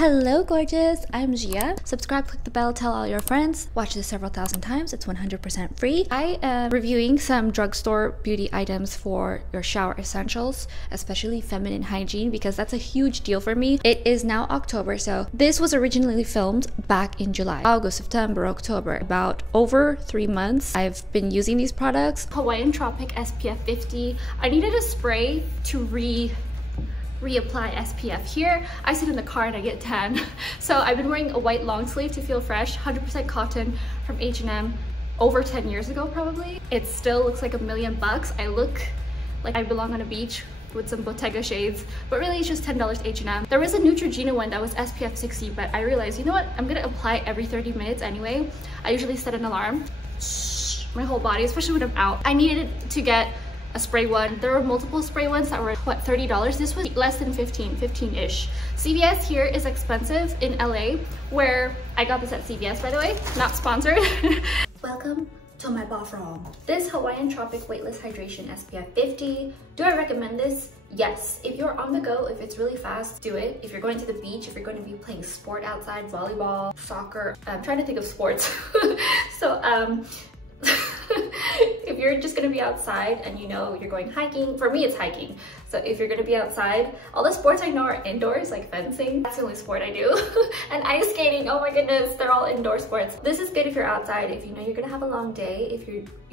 Hello gorgeous, I'm Gia. Subscribe, click the bell, tell all your friends. Watch this several thousand times, it's 100% free. I am reviewing some drugstore beauty items for your shower essentials, especially feminine hygiene, because that's a huge deal for me. It is now October, so this was originally filmed back in July. August, September, October, about over 3 months. I've been using these products. Hawaiian Tropic SPF 50. I needed a spray to reapply SPF here. I sit in the car and I get tan. So I've been wearing a white long sleeve to feel fresh, 100% cotton from H&M over 10 years ago probably. It still looks like $1,000,000. I look like I belong on a beach with some Bottega shades, but really it's just $10 H&M. There was a Neutrogena one that was SPF 60, but I realized, you know what, I'm gonna apply it every 30 minutes anyway. I usually set an alarm. My whole body, especially when I'm out. I needed to get a spray one. There were multiple spray ones that were what, $30. This was less than 15-ish. CVS here is expensive in LA, where I got this at CVS, by the way, not sponsored. Welcome to my bathroom. This Hawaiian Tropic Weightless Hydration SPF 50. Do I recommend this? Yes. If you're on the go, if it's really fast, do it. If you're going to the beach, if you're going to be playing sport outside, volleyball, soccer, I'm trying to think of sports. So if you're just gonna be outside and you know you're going hiking, for me it's hiking. So if you're gonna be outside, all the sports I know are indoors, like fencing. That's the only sport I do. And ice skating, oh my goodness, they're all indoor sports. This is good if you're outside, if you know you're gonna have a long day, if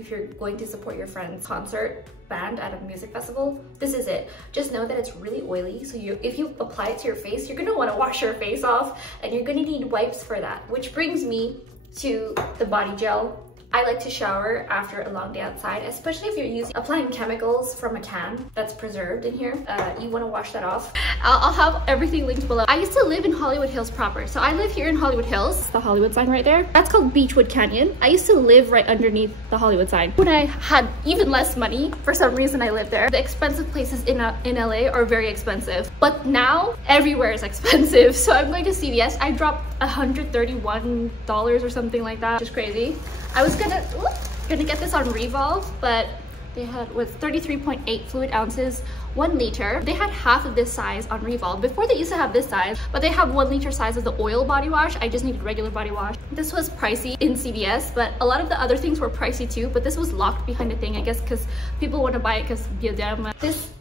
you're going to support your friend's concert band at a music festival. This is it. Just know that it's really oily, so if you apply it to your face, you're gonna want to wash your face off and you're gonna need wipes for that. Which brings me to the body gel. I like to shower after a long day outside, especially if you're applying chemicals from a can that's preserved in here. You want to wash that off. I'll have everything linked below. I used to live in Hollywood Hills proper. So I live here in Hollywood Hills. It's the Hollywood sign right there. That's called Beechwood Canyon. I used to live right underneath the Hollywood sign. When I had even less money, for some reason I lived there. The expensive places in LA are very expensive. But now everywhere is expensive. So I'm going to CVS. I dropped $131 or something like that. Just crazy. I was gonna get this on Revolve, but they had with 33.8 fluid ounces, 1 liter. They had half of this size on Revolve. Before they used to have this size, but they have 1 liter size of the oil body wash. I just needed regular body wash. This was pricey in CVS, but a lot of the other things were pricey too, but this was locked behind a thing, I guess, because people want to buy it because bioderma.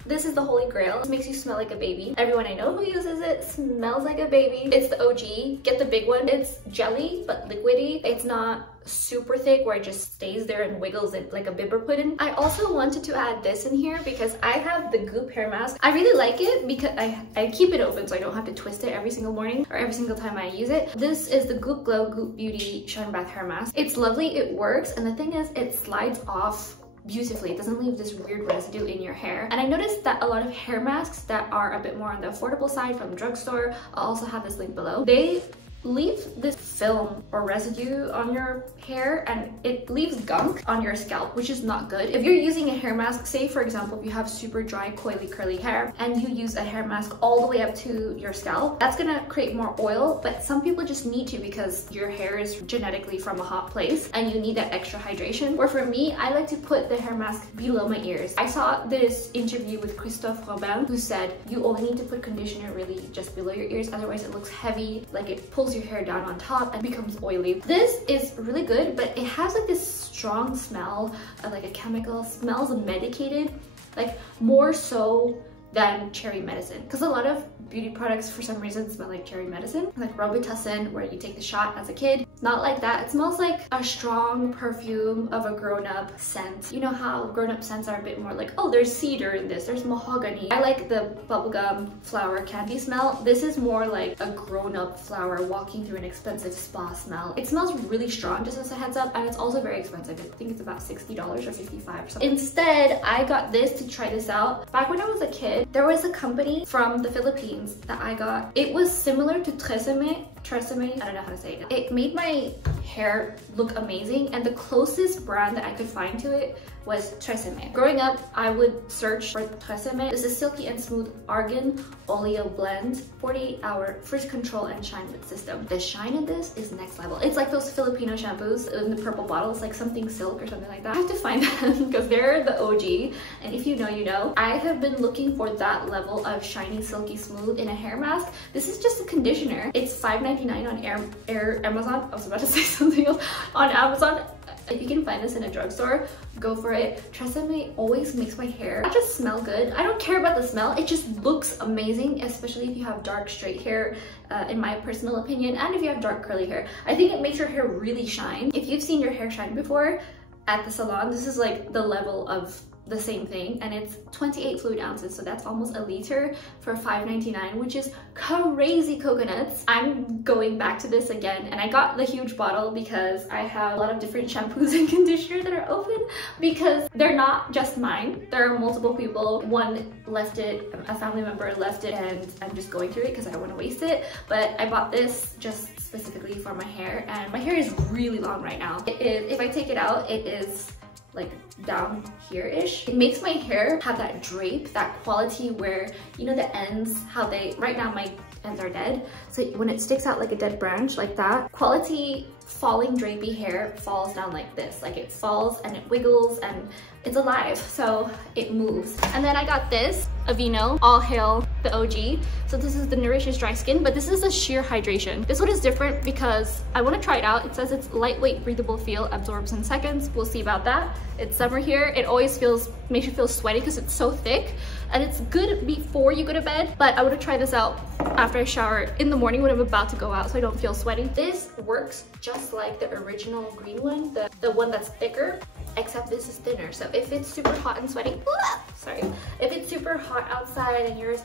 This is the holy grail. It makes you smell like a baby. Everyone I know who uses it smells like a baby. It's the OG. Get the big one. It's jelly, but liquidy. It's not super thick where it just stays there and wiggles it like a bibber pudding. I also wanted to add this in here because I have the Goop hair mask. I really like it because I keep it open so I don't have to twist it every single morning or every single time I use it. This is the Goop Glow Goop Beauty Shine Bath Hair Mask. It's lovely, it works, and the thing is it slides off beautifully. It doesn't leave this weird residue in your hair. And I noticed that a lot of hair masks that are a bit more on the affordable side from Drugstore, I'll also have this link below, they leave this film or residue on your hair and it leaves gunk on your scalp, which is not good. If you're using a hair mask, say for example, if you have super dry, coily, curly hair and you use a hair mask all the way up to your scalp, that's gonna create more oil, but some people just need to because your hair is genetically from a hot place and you need that extra hydration. Or for me, I like to put the hair mask below my ears. I saw this interview with Christophe Robin who said you only need to put conditioner really just below your ears, otherwise it looks heavy, like it pulls your hair down on top and becomes oily. This is really good, but it has like this strong smell of like a chemical, smells medicated, like more so than cherry medicine, because a lot of beauty products for some reason smell like cherry medicine, like Robitussin where you take the shot as a kid. Not like that. It smells like a strong perfume of a grown-up scent. You know how grown-up scents are a bit more like, oh, there's cedar in this, there's mahogany. I like the bubblegum flower candy smell. This is more like a grown-up flower walking through an expensive spa smell. It smells really strong, just as a heads up, and it's also very expensive. I think it's about $60 or $55 or something. Instead, I got this to try this out. Back when I was a kid, there was a company from the Philippines that I got. It was similar to Tresemme, I don't know how to say it. It made my hair look amazing, and the closest brand that I could find to it was Tresemme. Growing up, I would search for Tresemme. This is Silky and Smooth Argan Oleo Blend 48-hour frizz control and shine lip system. The shine in this is next level. It's like those Filipino shampoos in the purple bottle. It's like something silk or something like that. I have to find them because they're the OG, and if you know, you know. I have been looking for that level of shiny, silky smooth in a hair mask. This is just a conditioner. It's $5.99 on Amazon. I was about to say something else. On Amazon. If you can find this in a drugstore, go for it. Tresemme always makes my hair not just smell good. I don't care about the smell. It just looks amazing, especially if you have dark straight hair, in my personal opinion, and if you have dark curly hair. I think it makes your hair really shine. If you've seen your hair shine before at the salon, this is like the level of the same thing, and it's 28 fluid ounces, so that's almost a liter for $5.99, which is crazy coconuts. I'm going back to this again, and I got the huge bottle because I have a lot of different shampoos and conditioner that are open because they're not just mine. There are multiple people. One left it, a family member left it, and I'm just going through it because I don't want to waste it. But I bought this just specifically for my hair, and my hair is really long right now. It is, if I take it out, it is like down here-ish. It makes my hair have that drape, that quality where, you know, the ends, how they, right now my ends are dead. So when it sticks out like a dead branch like that, quality falling drapey hair falls down like this. Like it falls and it wiggles and it's alive, so it moves. And then I got this, Aveeno, All Hail the OG. So this is the Nourishes Dry Skin, but this is a sheer hydration. This one is different because I want to try it out. It says it's lightweight, breathable feel, absorbs in seconds. We'll see about that. It's summer here. It always makes you feel sweaty because it's so thick, and it's good before you go to bed, but I want to try this out after I shower in the morning when I'm about to go out so I don't feel sweaty. This works just like the original green one, the one that's thicker, except this is thinner. So if it's super hot and sweaty, sorry, if it's super hot outside and you're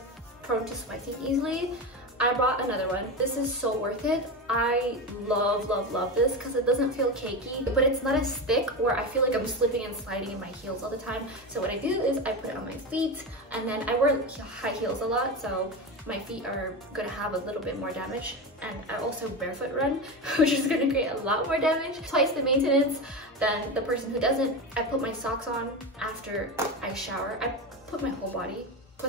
prone to sweating easily, I bought another one. This is so worth it. I love, love, love this because it doesn't feel cakey, but it's not as thick where I feel like I'm slipping and sliding in my heels all the time. So what I do is I put it on my feet, and then I wear high heels a lot, so my feet are gonna have a little bit more damage. And I also barefoot run, which is gonna create a lot more damage. Twice the maintenance than the person who doesn't. I put my socks on after I shower. I put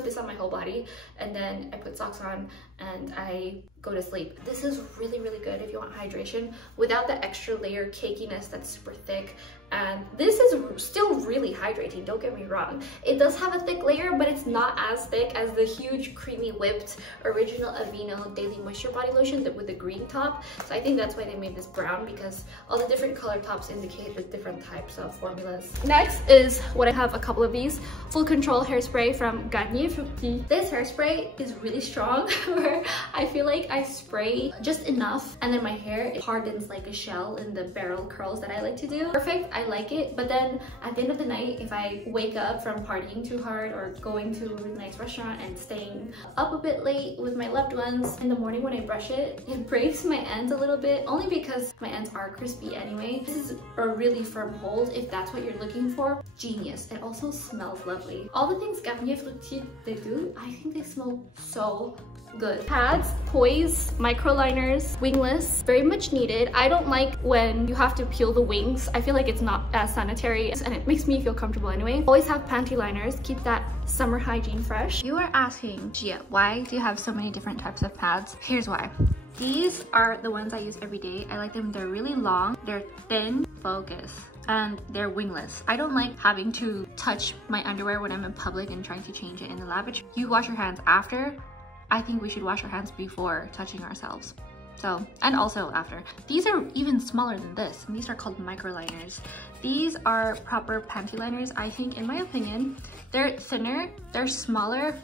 this on my whole body, and then I put socks on and I go to sleep. This is really, really good if you want hydration without the extra layer cakiness that's super thick. And this is still really hydrating, don't get me wrong. It does have a thick layer, but it's not as thick as the huge creamy whipped original Aveeno Daily Moisture Body Lotion with the green top. So I think that's why they made this brown, because all the different color tops indicate the different types of formulas. Next is what I have, a couple of these. Full Control Hairspray from Garnier Fructis. This hairspray is really strong where I feel like I spray just enough and then my hair hardens like a shell in the barrel curls that I like to do. Perfect. I like it, but then at the end of the night, if I wake up from partying too hard or going to a nice restaurant and staying up a bit late with my loved ones, in the morning when I brush it, it breaks my ends a little bit, only because my ends are crispy anyway. This is a really firm hold if that's what you're looking for. Genius. It also smells lovely. All the things Garnier Fructis they do, I think they smell so good. Pads, poise, microliners, wingless, very much needed. I don't like when you have to peel the wings. I feel like it's not as sanitary and it makes me feel comfortable anyway. Always have panty liners, keep that summer hygiene fresh. You are asking, Gia, why do you have so many different types of pads? Here's why. These are the ones I use every day. I like them, they're really long, they're thin, focus, and they're wingless. I don't like having to touch my underwear when I'm in public and trying to change it in the lavatory. You wash your hands after. I think we should wash our hands before touching ourselves. So, and also after. These are even smaller than this, and these are called microliners. These are proper panty liners, I think, in my opinion. They're thinner, they're smaller.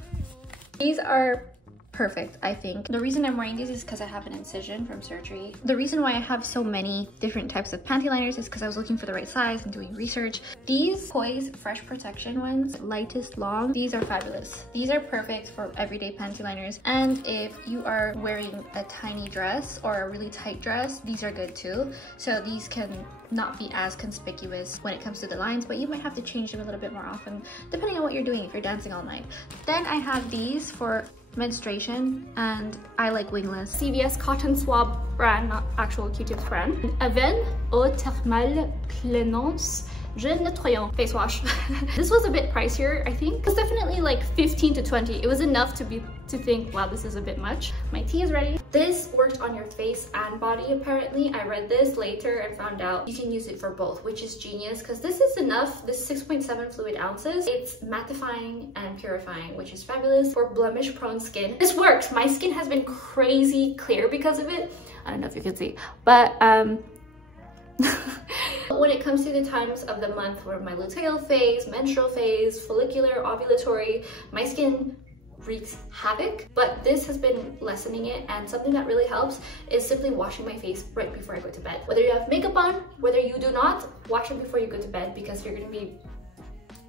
These are perfect, I think. The reason I'm wearing these is because I have an incision from surgery. The reason why I have so many different types of panty liners is because I was looking for the right size and doing research. These Poise Fresh Protection ones, lightest long, these are fabulous. These are perfect for everyday panty liners. And if you are wearing a tiny dress or a really tight dress, these are good too. So these can not be as conspicuous when it comes to the lines, but you might have to change them a little bit more often depending on what you're doing if you're dancing all night. Then I have these for menstruation, and I like wingless. CVS cotton swab brand, not actual Q-tips brand. Aven eau thermale clénance gel nettoyant face wash. This was a bit pricier, I think. It was definitely like 15 to 20. It was enough to think, wow, this is a bit much. My tea is ready. This worked on your face and body, apparently. I read this later and found out you can use it for both, which is genius because this is enough. This 6.7 fluid ounces. It's mattifying and purifying, which is fabulous for blemish prone skin. This works. My skin has been crazy clear because of it. I don't know if you can see, but when it comes to the times of the month where my luteal phase, menstrual phase, follicular, ovulatory, my skin wreaks havoc, but this has been lessening it. And something that really helps is simply washing my face right before I go to bed. Whether you have makeup on, whether you do not, wash it before you go to bed because you're gonna be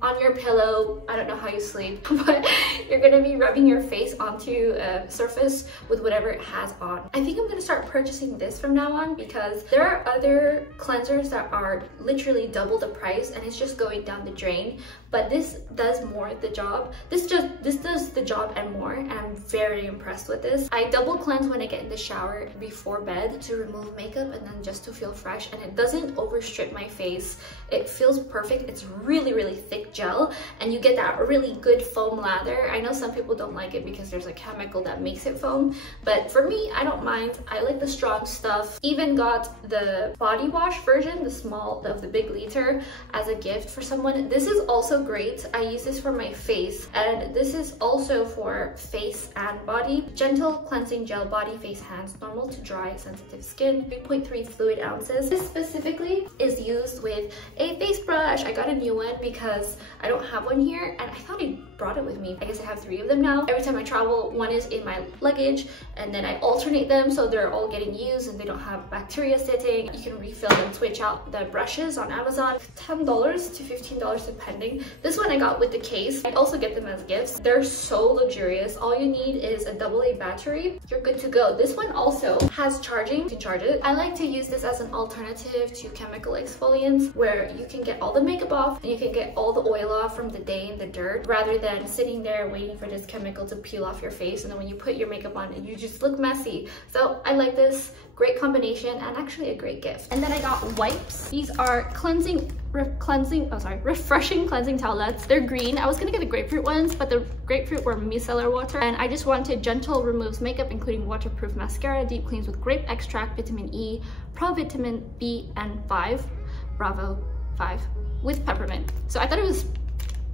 on your pillow. I don't know how you sleep, but you're gonna be rubbing your face onto a surface with whatever it has on. I think I'm gonna start purchasing this from now on because there are other cleansers that are literally double the price and it's just going down the drain. But this does more the job. This does the job and more, and I'm very impressed with this. I double cleanse when I get in the shower before bed to remove makeup and then just to feel fresh, and it doesn't overstrip my face. It feels perfect. It's really, really thick gel, and you get that really good foam lather. I know some people don't like it because there's a chemical that makes it foam, but for me, I don't mind. I like the strong stuff. Even got the body wash version, the small of the big liter, as a gift for someone. This is also great. I use this for my face, and this is also for face and body. Gentle cleansing gel, body, face, hands, normal to dry, sensitive skin, 3.3 fluid ounces. This specifically is used with a face brush. I got a new one because I don't have one here, and I thought I brought it with me. I guess I have 3 of them now. Every time I travel, one is in my luggage, and then I alternate them so they're all getting used and they don't have bacteria sitting. You can refill and switch out the brushes on Amazon. $10 to $15 depending. This one I got with the case. I also get them as gifts. They're so luxurious. All you need is a AA battery. You're good to go. This one also has charging. You can charge it. I like to use this as an alternative to chemical exfoliants where you can get all the makeup off and you can get all the oil off from the day in the dirt rather than sitting there waiting for this chemical to peel off your face, and then when you put your makeup on you just look messy. So I like this. Great combination and actually a great gift. And then I got wipes. These are refreshing cleansing towelettes. They're green. I was gonna get the grapefruit ones, but the grapefruit were micellar water, and I just wanted gentle removes makeup, including waterproof mascara, deep cleans with grape extract, vitamin E, provitamin B, and 5, bravo, 5, with peppermint. So I thought it was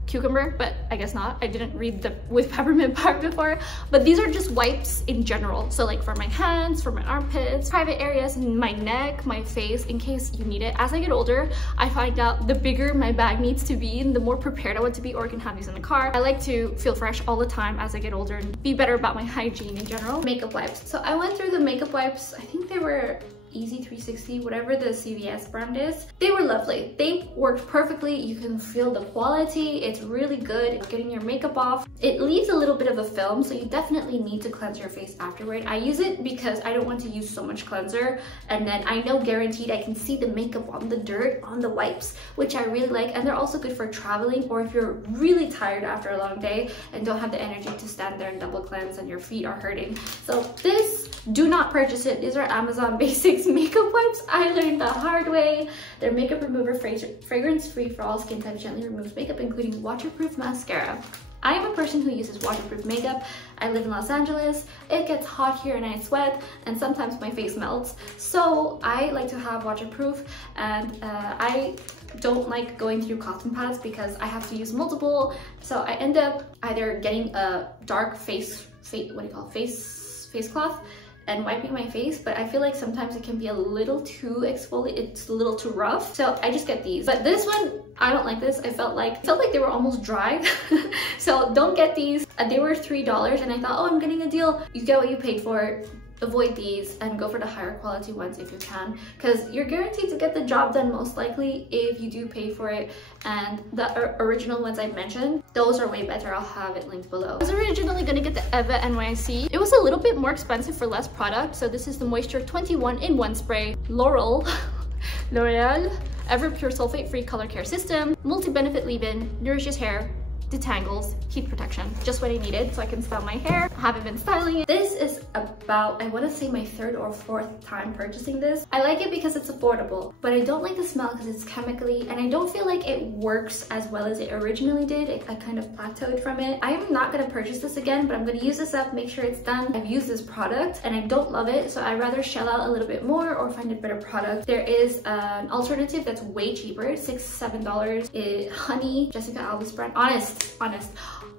cucumber, but I guess not. I didn't read the with peppermint part before, but these are just wipes in general. So like for my hands, for my armpits, private areas, my neck, my face, in case you need it. As I get older, I find out the bigger my bag needs to be and the more prepared I want to be, or I can have these in the car. I like to feel fresh all the time as I get older and be better about my hygiene in general. Makeup wipes. So I went through the makeup wipes. I think they were Easy 360, whatever the CVS brand is. They were lovely. They worked perfectly. You can feel the quality. It's really good at getting your makeup off. It leaves a little bit of a film, so you definitely need to cleanse your face afterward. I use it because I don't want to use so much cleanser, and then I know guaranteed I can see the makeup on the dirt on the wipes, which I really like. And they're also good for traveling, or if you're really tired after a long day and don't have the energy to stand there and double cleanse and your feet are hurting. So this, do not purchase it. These are Amazon Basics makeup wipes. I learned the hard way. They're makeup remover, fragrance free for all skin types, gently removes makeup, including waterproof mascara. I am a person who uses waterproof makeup. I live in Los Angeles. It gets hot here and I sweat, and sometimes my face melts. So I like to have waterproof, and I don't like going through cotton pads because I have to use multiple. So I end up either getting a dark face cloth and wiping my face, but I feel like sometimes it can be a little too it's a little too rough. So I just get these. But this one, I don't like this. I felt like they were almost dry. So don't get these. They were $3 and I thought, oh, I'm getting a deal. You get what you paid for. Avoid these and go for the higher quality ones if you can, because you're guaranteed to get the job done most likely if you do pay for it. And the original ones I mentioned, those are way better. I'll have it linked below. I was originally gonna get the Eva NYC. It was a little bit more expensive for less product. So this is the Moisture 21 in 1 spray L'Oreal Ever Pure Sulfate Free Color Care System, multi-benefit leave-in, nourishes hair, detangles, heat protection, just what I needed so I can style my hair. I haven't been styling it. This is about, I want to say, my third or fourth time purchasing this. I like it because it's affordable, but I don't like the smell because it's chemically, and I don't feel like it works as well as it originally did. I kind of plateaued from it. I'm not going to purchase this again, but I'm going to use this up, make sure it's done. I've used this product and I don't love it, so I'd rather shell out a little bit more or find a better product. There is an alternative that's way cheaper, $6-7. Honey, Jessica Alba's brand.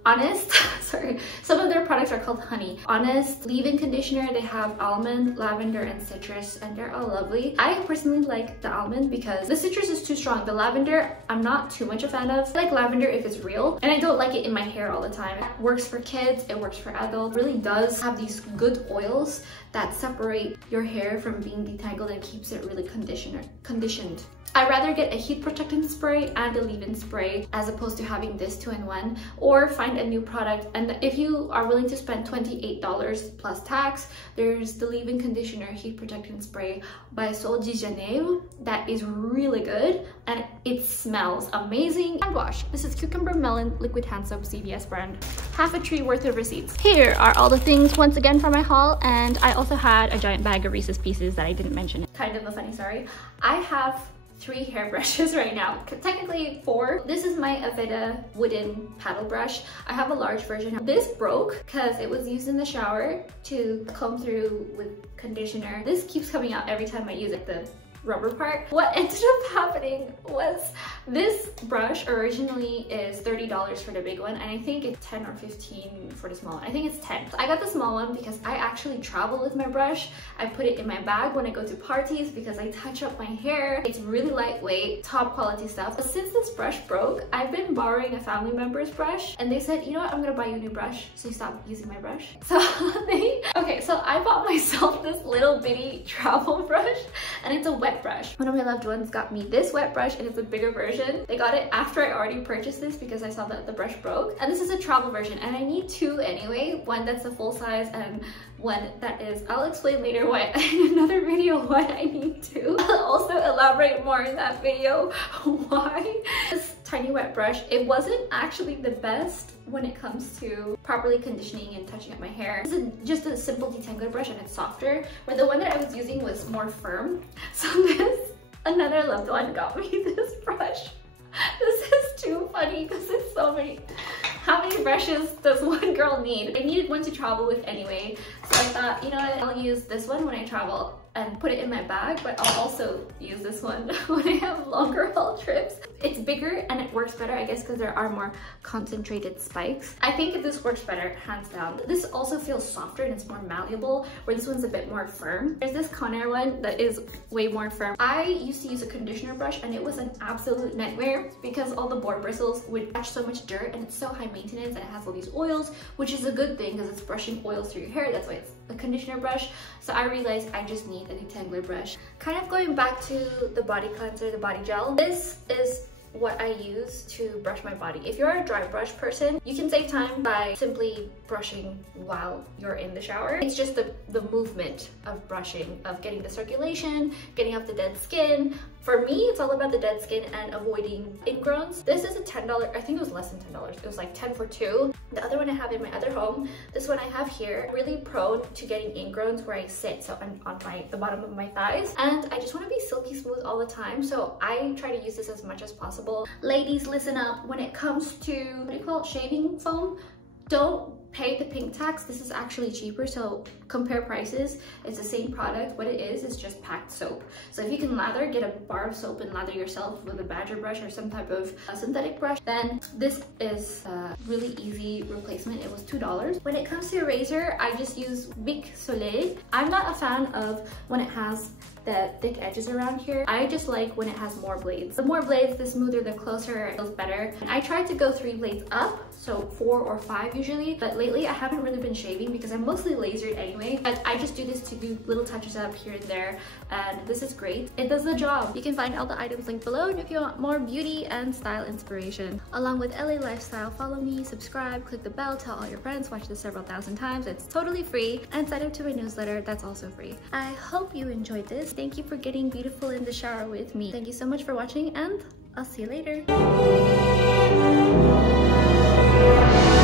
Honest, sorry. Some of their products are called Honey. Honest leave-in conditioner. They have almond, lavender, and citrus, and they're all lovely. I personally like the almond because the citrus is too strong. The lavender, I'm not too much a fan of. I like lavender if it's real, and I don't like it in my hair all the time. It works for kids, it works for adults. It really does have these good oils that separate your hair from being detangled and keeps it really conditioned. I'd rather get a heat protectant spray and a leave-in spray as opposed to having this 2-in-1, or find a new product. And if you are willing to spend $28 plus tax, there's the leave-in conditioner heat protectant spray by Sol de Janeiro that is really good and it smells amazing. Hand wash. This is Cucumber Melon Liquid Hand Soap, CVS brand. Half a tree worth of receipts. Here are all the things once again from my haul, and I also had a giant bag of Reese's Pieces that I didn't mention. Kind of a funny story. I have 3 hairbrushes right now, technically 4. This is my Aveda wooden paddle brush. I have a large version. This broke because it was used in the shower to comb through with conditioner. This keeps coming out every time I use it, the rubber part. What ended up happening was this brush originally is $30 for the big one, and I think it's 10 or 15 for the small one. I think it's 10. So I got the small one because I actually travel with my brush. I put it in my bag when I go to parties because I touch up my hair. It's really lightweight, top quality stuff. But since this brush broke, I've been borrowing a family member's brush, and they said, you know what, I'm gonna buy you a new brush, so you stop using my brush. So so I bought myself this little bitty travel brush, and it's a wet brush. One of my loved ones got me this wet brush, and it's a bigger version. They got it after I already purchased this because I saw that the brush broke. And this is a travel version, and I need 2 anyway. One that's a full size and one that is, I'll explain later why in another video why I need 2. I'll also elaborate more in that video why. This tiny wet brush, it wasn't actually the best when it comes to properly conditioning and touching up my hair. This is just a simple detangler brush and it's softer, where the one that I was using was more firm. So another loved one got me this brush. This is too funny because it's so many. How many brushes does one girl need? I needed one to travel with anyway, so I thought, you know what, I'll use this one when I travel and put it in my bag, but I'll also use this one when I have longer haul trips. It's bigger and it works better, I guess, because there are more concentrated spikes. I think this works better, hands down. This also feels softer and it's more malleable, where this one's a bit more firm. There's this Conair one that is way more firm. I used to use a conditioner brush and it was an absolute nightmare because all the board bristles would catch so much dirt, and it's so high maintenance and it has all these oils, which is a good thing because it's brushing oils through your hair. That's why it's a conditioner brush. So I realized I just need a detangler brush. Kind of going back to the body cleanser, the body gel. This is what I use to brush my body. If you're a dry brush person, you can save time by simply brushing while you're in the shower. It's just the movement of brushing, of getting the circulation, getting off the dead skin. For me, it's all about the dead skin and avoiding ingrowns. This is a $10, I think it was less than $10. It was like 10 for 2. The other one I have in my other home, this one I have here, I'm really prone to getting ingrowns where I sit. So I'm on the bottom of my thighs, and I just want to be silky smooth all the time. So I try to use this as much as possible. Ladies, listen up. When it comes to, what do you call it, shaving foam, don't pay the pink tax. This is actually cheaper, so compare prices. It's the same product. What it is just packed soap. So if you can lather, get a bar of soap and lather yourself with a badger brush or some type of synthetic brush, then this is a really easy replacement. It was $2. When it comes to a razor, I just use Bic Soleil. I'm not a fan of when it has the thick edges around here. I just like when it has more blades. The more blades, the smoother, the closer, it feels better. And I try to go 3 blades up, so 4 or 5 usually, but lately I haven't really been shaving because I'm mostly lasered anyway, but I just do this to do little touches up here and there, and this is great. It does the job. You can find all the items linked below, and if you want more beauty and style inspiration along with LA lifestyle, follow me, subscribe, click the bell, tell all your friends, watch this several thousand times. It's totally free, and sign up to my newsletter, that's also free. I hope you enjoyed this. Thank you for getting beautiful in the shower with me. Thank you so much for watching, and I'll see you later. much.